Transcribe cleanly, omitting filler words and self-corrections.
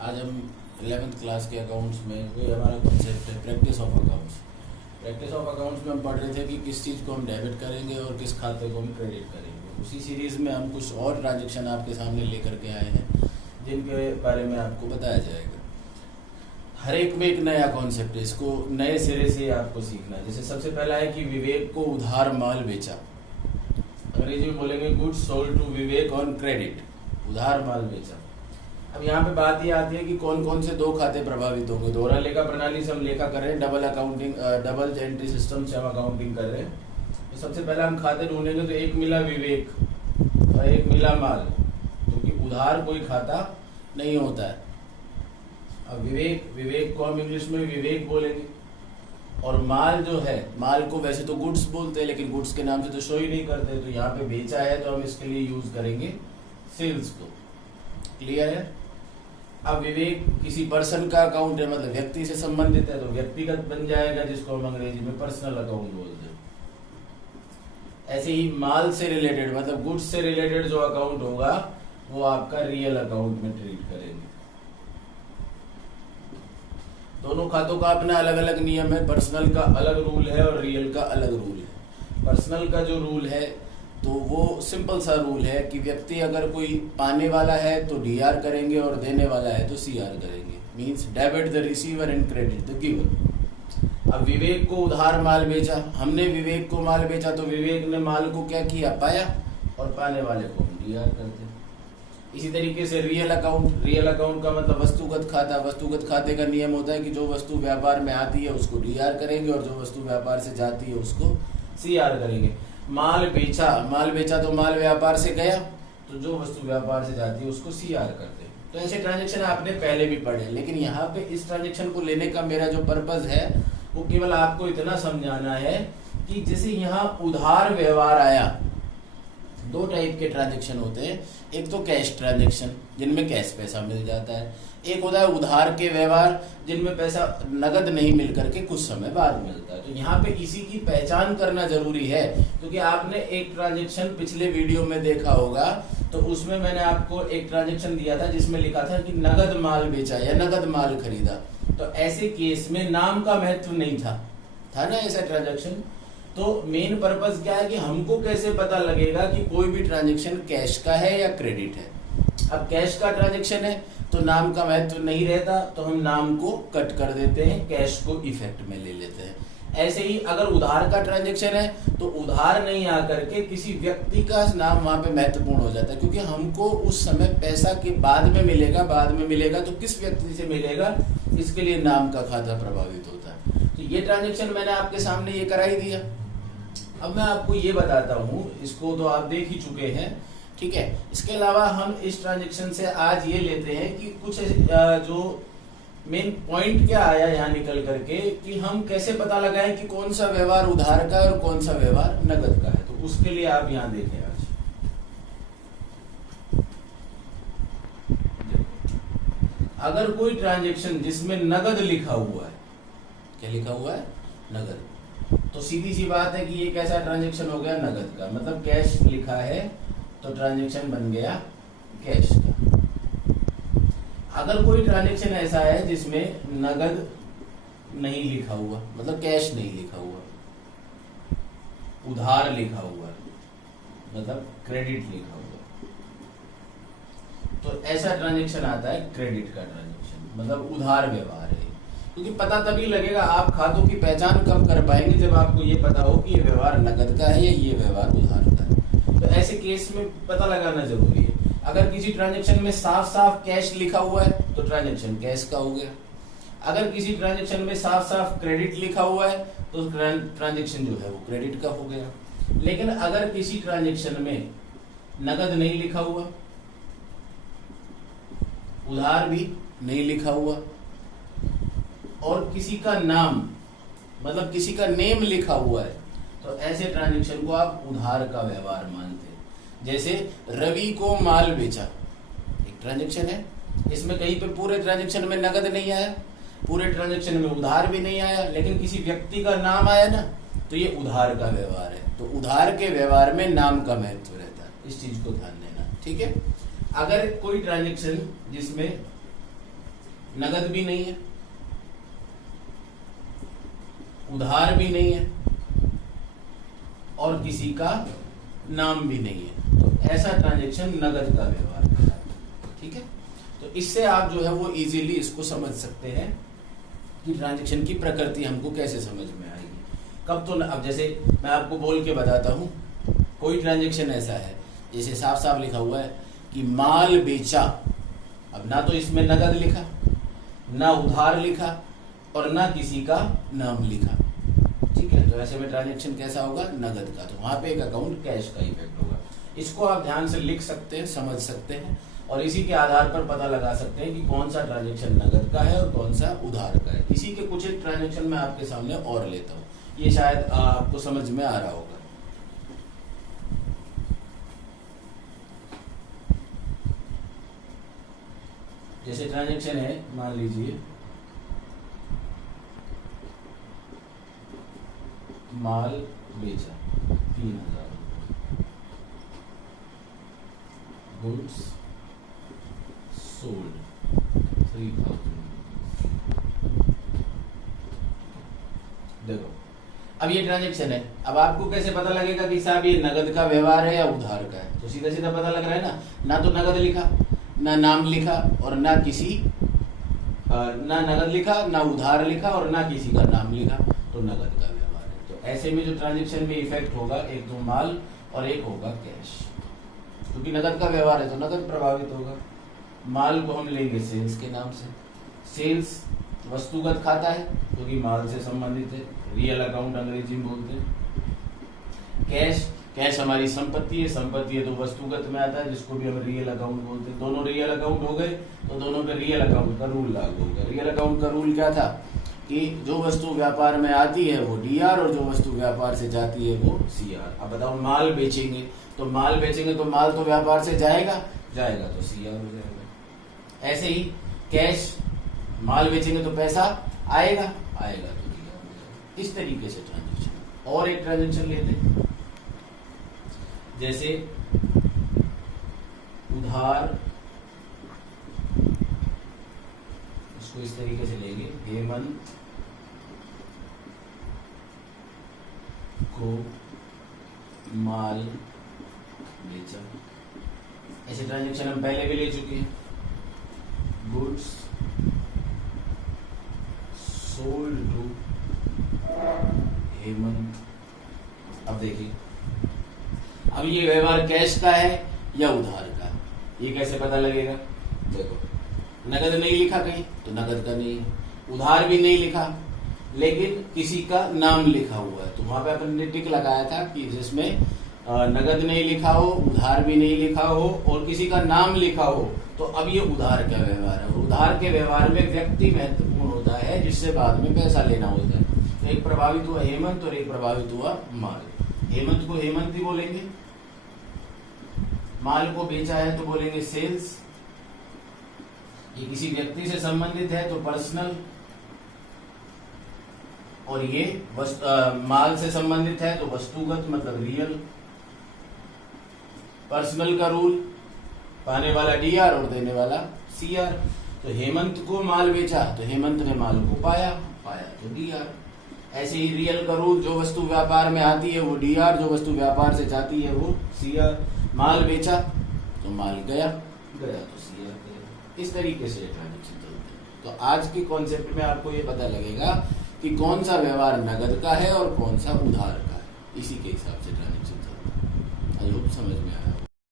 आज हम 11th class के अकाउंट्स में वही हमारा कॉन्सेप्ट है practice of accounts. Practice of accounts में हम पढ़ रहे थे कि किस चीज़ को हम डेबिट करेंगे और किस खाते को हम क्रेडिट करेंगे। उसी सीरीज़ में हम कुछ और ट्रांजेक्शन आपके सामने लेकर के आए हैं जिनके बारे में आपको बताया जाएगा। हर एक में एक नया कॉन्सेप्ट है, इसको नए सिरे से आपको सीखना है। जैसे सबसे पहला है कि विवेक को उधार माल बेचा, अंग्रेजी में बोलेंगे goods sold to Vivek on credit, उधार माल बेचा। अब यहाँ पे बात ये आती है कि कौन कौन से दो खाते प्रभावित होंगे। दोहरा लेखा प्रणाली से हम लेखा कर रहे हैं, डबल एंट्री सिस्टम से हम अकाउंटिंग कर रहे हैं। तो सबसे पहले हम खाते ढूंढेंगे, तो एक मिला विवेक और एक मिला माल, क्योंकि उधार कोई खाता नहीं होता है। अब विवेक को हम इंग्लिश में विवेक बोलेंगे, और माल जो है, माल को वैसे तो गुड्स बोलते हैं लेकिन गुड्स के नाम से तो शो ही नहीं करते, तो यहाँ पे बेचा है तो हम इसके लिए यूज करेंगे सेल्स को। क्लियर है। अब विवेक किसी पर्सन का अकाउंट है, मतलब व्यक्ति से संबंधित है, तो व्यक्तिगत बन जाएगा, जिसको हम अंग्रेजी में पर्सनल अकाउंट बोलते हैं। ऐसे ही माल से रिलेटेड, मतलब गुड्स से रिलेटेड जो अकाउंट होगा वो आपका रियल अकाउंट में ट्रीट करेंगे। दोनों खातों का अपना अलग अलग नियम है। पर्सनल का अलग रूल है और रियल का अलग रूल है। पर्सनल का जो रूल है तो वो सिंपल सा रूल है कि व्यक्ति अगर कोई पाने वाला है तो डीआर करेंगे और देने वाला है तो सीआर करेंगे। Means debit the receiver and credit the giver. अब विवेक को उधार माल बेचा, हमने विवेक को माल बेचा, तो विवेक ने माल को क्या किया, पाया, और पाने वाले को हम डीआर करते हैं। इसी तरीके से रियल अकाउंट का मतलब वस्तुगत खाता। वस्तुगत खाते का नियम होता है कि जो वस्तु व्यापार में आती है उसको डीआर करेंगे और जो वस्तु व्यापार से जाती है उसको सीआर करेंगे। माल बेचा तो माल व्यापार से गया, तो जो वस्तु व्यापार से जाती है उसको सीआर करते हैं। तो ऐसे ट्रांजेक्शन आपने पहले भी पढ़े, लेकिन यहाँ पे इस ट्रांजेक्शन को लेने का मेरा जो पर्पज है वो केवल आपको इतना समझाना है कि जैसे यहाँ उधार व्यवहार आया, दो टाइप के ट्रांजेक्शन होते हैं। एक तो कैश ट्रांजेक्शन जिनमें कैश पैसा मिल जाता है, एक होता है उधार के व्यवहार जिनमें पैसा नगद नहीं मिल करके कुछ समय बाद मिलता है। तो यहाँ पे इसी की पहचान करना जरूरी है, क्योंकि आपने एक ट्रांजेक्शन पिछले वीडियो में देखा होगा, तो उसमें मैंने आपको एक ट्रांजेक्शन दिया था जिसमें लिखा था कि नगद माल बेचा या नगद माल खरीदा। तो ऐसे केस में नाम का महत्व नहीं था ना ऐसा ट्रांजेक्शन। तो मेन पर्पस क्या है कि हमको कैसे पता लगेगा कि कोई भी ट्रांजेक्शन कैश का है या क्रेडिट है। अब कैश का ट्रांजेक्शन है तो नाम का महत्व नहीं रहता, तो हम नाम को कट कर देते हैं, कैश को इफेक्ट में ले लेते हैं। ऐसे ही अगर उधार का ट्रांजेक्शन है तो उधार नहीं आकर के किसी व्यक्ति का नाम वहां पे महत्वपूर्ण हो जाता है, क्योंकि हमको उस समय पैसा के बाद में मिलेगा तो किस व्यक्ति से मिलेगा, इसके लिए नाम का खाता प्रभावित होता है। तो ये ट्रांजेक्शन मैंने आपके सामने ये करा ही दिया। अब मैं आपको ये बताता हूँ, इसको तो आप देख ही चुके हैं, ठीक है। इसके अलावा हम इस ट्रांजेक्शन से आज ये लेते हैं कि कुछ जो मेन पॉइंट क्या आया यहाँ निकल करके कि हम कैसे पता लगाएं कि कौन सा व्यवहार उधार का है और कौन सा व्यवहार नगद का है। तो उसके लिए आप यहाँ देखें आज, अगर कोई ट्रांजेक्शन जिसमें नगद लिखा हुआ है, क्या लिखा हुआ है, नगद, तो सीधी सी बात है कि ये कैसा ट्रांजेक्शन हो गया, नगद का। मतलब कैश लिखा है तो ट्रांजेक्शन बन गया कैश का। अगर कोई ट्रांजेक्शन ऐसा है जिसमें नगद नहीं लिखा हुआ, मतलब कैश नहीं लिखा हुआ, उधार लिखा हुआ, मतलब क्रेडिट लिखा हुआ, तो ऐसा ट्रांजेक्शन आता है क्रेडिट का ट्रांजेक्शन, मतलब उधार व्यवहार है। क्योंकि पता तभी लगेगा, आप खातों की पहचान कब कर पाएंगे, जब आपको ये पता हो कि ये व्यवहार नगद का है या ये व्यवहार उधार का है। तो ऐसे केस में पता लगाना जरूरी है। अगर किसी ट्रांजेक्शन में साफ साफ कैश लिखा हुआ है तो ट्रांजेक्शन कैश का हो गया। अगर किसी ट्रांजेक्शन में साफ साफ क्रेडिट लिखा हुआ है तो ट्रांजेक्शन जो है वो क्रेडिट का हो गया। लेकिन अगर किसी ट्रांजेक्शन में नगद नहीं लिखा हुआ, उधार भी नहीं लिखा हुआ, और किसी का नाम, मतलब किसी का नेम लिखा हुआ है, तो ऐसे ट्रांजेक्शन को आप उधार का व्यवहार मानते हैं। जैसे रवि को माल बेचा, एक ट्रांजेक्शन है, इसमें कहीं पे पूरे ट्रांजेक्शन में नगद नहीं आया, पूरे ट्रांजेक्शन में उधार भी नहीं आया, लेकिन किसी व्यक्ति का नाम आया ना, तो ये उधार का व्यवहार है। तो उधार के व्यवहार में नाम का महत्व रहता है, इस चीज को ध्यान देना, ठीक है। अगर कोई ट्रांजेक्शन जिसमें नगद भी नहीं है, उधार भी नहीं है और किसी का नाम भी नहीं है, तो ऐसा ट्रांजैक्शन नगद का व्यवहार कहलाता है। ठीक है, तो इससे आप जो है वो इजीली इसको समझ सकते हैं कि ट्रांजैक्शन की प्रकृति हमको कैसे समझ में आएगी। कब तो अब जैसे मैं आपको बोल के बताता हूं, कोई ट्रांजैक्शन ऐसा है जैसे साफ साफ लिखा हुआ है कि माल बेचा, अब ना तो इसमें नगद लिखा, ना उधार लिखा और ना किसी का नाम लिखा। ठीक है, तो ऐसे में ट्रांजैक्शन कैसा होगा, नगद का, तो वहां पे एक अकाउंट कैश का इफेक्ट होगा। इसको आप ध्यान से लिख सकते हैं, समझ सकते हैं और इसी के आधार पर पता लगा सकते हैं कि कौन सा ट्रांजैक्शन नगद का है और कौन सा उधार का है। इसी के कुछ एक ट्रांजैक्शन मैं आपके सामने और लेता हूं, ये शायद आपको समझ में आ रहा होगा। जैसे ट्रांजैक्शन है, मान लीजिए माल बेचा 3000, गुड्स सोल्ड 3000। देखो अब ये ट्रांजैक्शन है, अब आपको कैसे पता लगेगा कि साहब ये नगद का व्यवहार है या उधार का है, तो सीधा सीधा पता लग रहा है ना तो नगद लिखा, ना नाम लिखा और ना नगद लिखा, ना उधार लिखा और ना किसी का नाम लिखा, तो नगद का व्यवहार है। तो ऐसे में जो ट्रांजैक्शन में इफेक्ट होगा, एक तो माल और एक होगा कैश, क्योंकि नगद का व्यवहार है तो नगद प्रभावित होगा। माल को हम लेंगे सेल्स के नाम से, सेल्स वस्तुगत खाता है क्योंकि माल से संबंधित है, रियल अकाउंट अंग्रेजी में बोलते हैं। कैश हमारी संपत्ति है तो वस्तुगत में आता है, जिसको भी हम रियल अकाउंट बोलते हैं। दोनों रियल अकाउंट हो गए तो दोनों पे रियल अकाउंट का रूल लागू होगा। रियल अकाउंट का रूल क्या था कि जो वस्तु व्यापार में आती है वो डीआर और जो वस्तु व्यापार से जाती है वो सीआर। अब बताओ माल बेचेंगे तो माल तो व्यापार से जाएगा तो सीआर हो जाएगा। ऐसे ही कैश, माल बेचेंगे तो पैसा आएगा तो डीआर हो जाएगा। इस तरीके से ट्रांजेक्शन। और एक ट्रांजेक्शन लेते हैं, जैसे उधार, इसको इस तरीके से लेंगे, हेमंत को माल बेचा। ऐसे ट्रांजेक्शन हम पहले भी ले चुके हैं, गुड्स सोल्ड टू हेमंत। अब देखिए, अब ये व्यवहार कैश का है या उधार का, ये कैसे पता लगेगा? देखो, नगद नहीं लिखा कहीं तो नगद का नहीं है, उधार भी नहीं लिखा लेकिन किसी का नाम लिखा हुआ है, तो वहां पे अपन ने टिक लगाया था कि जिसमें नगद नहीं लिखा हो, उधार भी नहीं लिखा हो और किसी का नाम लिखा हो, तो अब ये उधार का व्यवहार है। और उधार के व्यवहार में व्यक्ति महत्वपूर्ण होता है जिससे बाद में पैसा लेना होता है। तो एक प्रभावित हुआ हेमंत और एक प्रभावित हुआ माल। हेमंत को हेमंत ही बोलेंगे, माल को बेचा है तो बोलेंगे सेल्स, ये किसी व्यक्ति से संबंधित है तो पर्सनल, और ये माल से संबंधित है तो वस्तुगत मतलब रियल। पर्सनल का रूल, पाने वाला डीआर और देने वाला सीआर। तो हेमंत को माल बेचा तो हेमंत ने माल को पाया तो डीआर। ऐसे ही रियल का रूल, जो वस्तु व्यापार में आती है वो डीआर, जो वस्तु व्यापार से जाती है वो सीआर। माल बेचा तो माल गया तो सीआर गया। इस तरीके से ट्रांजेक्शन चलते हैं। तो आज के कॉन्सेप्ट में आपको ये पता लगेगा कि कौन सा व्यवहार नगद का है और कौन सा उधार का है, इसी के हिसाब से ट्रांजेक्शन चलता है। आई होप समझ में आया।